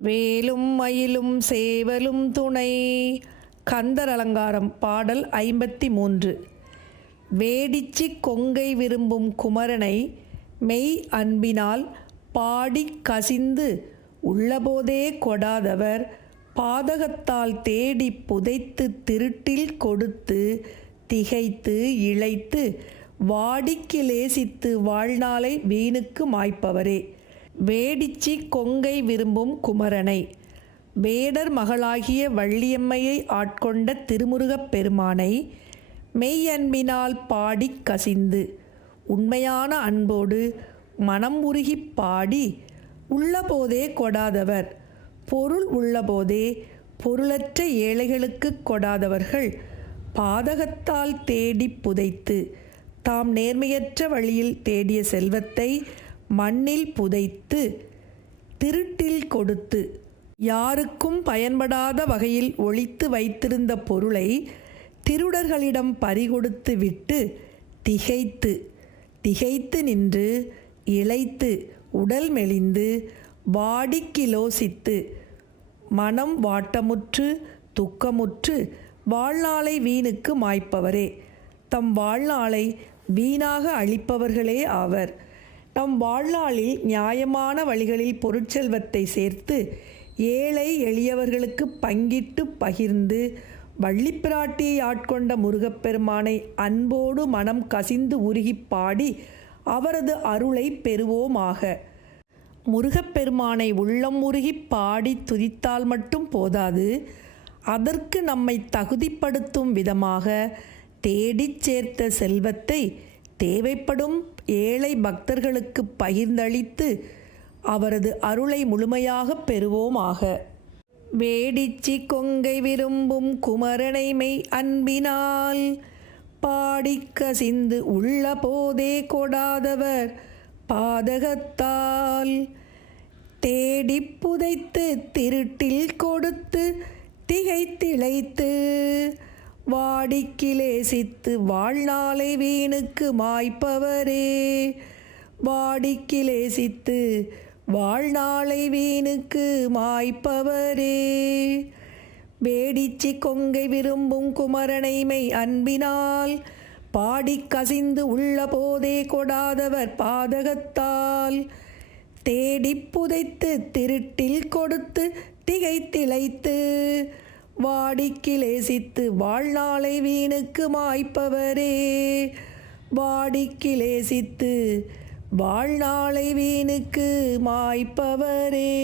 வேலும் மயிலும் சேவலும் துணை. கந்தர் அலங்காரம் பாடல் ஐம்பத்தி மூன்று வேடிச்சி கொங்கை விரும்பும் குமரனை மெய் அன்பினால் பாடிக் கசிந்து உள்ளபோதே கொடாதவர் பாதகத்தால் தேடி புதைத்து திருட்டில் கொடுத்து திகைத்து இழைத்து வாடிக்கு லேசித்து வாழ்நாளை வீணுக்கு மாய்ப்பவரே. வேடிச்சி கொங்கை விரும்பும் குமரனை. வேடர் மகளாகிய வள்ளியம்மையை ஆட்கொண்ட திருமுருகப் பெருமானை மெய்யன்பினால் பாடிக் கசிந்து உண்மையான அன்போடு மனம் உருகிப் பாடி உள்ளபோதே கொடாதவர். பொருள் உள்ளபோதே பொருளற்ற ஏழைகளுக்கு கொடாதவர்கள் பாதகத்தால் தேடி புதைத்து தாம் நேர்மையற்ற வழியில் தேடிய செல்வத்தை மண்ணில் புதைத்து திருட்டில் கொடுத்து யாருக்கும் பயன்படாத வகையில் ஒளித்து வைத்திருந்த பொருளை திருடர்களிடம் பறிகொடுத்து விட்டு திகைத்து திகைத்து நின்று இளைத்து உடல் மெலிந்து வாடிக்கிலோசித்து மனம் வாட்டமுற்று துக்கமுற்று வாழ்நாளை வீணுக்கு மாய்ப்பவரே. தம் வாழ்நாளை வீணாக அழிப்பவர்களே ஆவர். நம் வாழ்நாளில் நியாயமான வழிகளில் பொருட்செல்வத்தை சேர்த்து ஏழை எளியவர்களுக்கு பங்கிட்டு பகிர்ந்து வள்ளிப்பிராட்டியை ஆட்கொண்ட முருகப்பெருமானை அன்போடு மனம் கசிந்து உருகிப் பாடி அவரது அருளை பெறுவோமாக. முருகப்பெருமானை உள்ளம் உருகிப் பாடி துதித்தால் மட்டும் போதாது. அதற்கு நம்மை தகுதிப்படுத்தும் விதமாக தேடிச் சேர்த்த செல்வத்தை தேவைப்படும் ஏழை பக்தர்களுக்கு பகிர்ந்தளித்து அவரது அருளை முழுமையாக பெறுவோமாக. வேடிச்சி கொங்கை விரும்பும் குமரனை மெய் அன்பினால் பாடிக்க சிந்து உள்ள போதே கொடாதவர் பாதகத்தால் தேடி புதைத்து திருட்டில் கொடுத்து வாடிக்கிலே சித்து வாழ்நாளை வீணுக்கு மாய்ப்பவரே. வாடிக்கிலே சித்து வாழ்நாளை வீணுக்கு மாய்ப்பவரே. வேடிச்சி கொங்கை விரும்பும் குமரனைமை அன்பினால் பாடிக் கசிந்து உள்ள போதே கொடாதவர் பாதகத்தால் தேடிப் புதைத்து திருட்டில் கொடுத்து திகைத்திளைத்து வாடிக்கிலேசித்து வாழ்நாளை வீணுக்கு மாய்ப்பவரே. வாடிக்கிலேசித்து வாழ்நாளை வீணுக்கு மாய்ப்பவரே.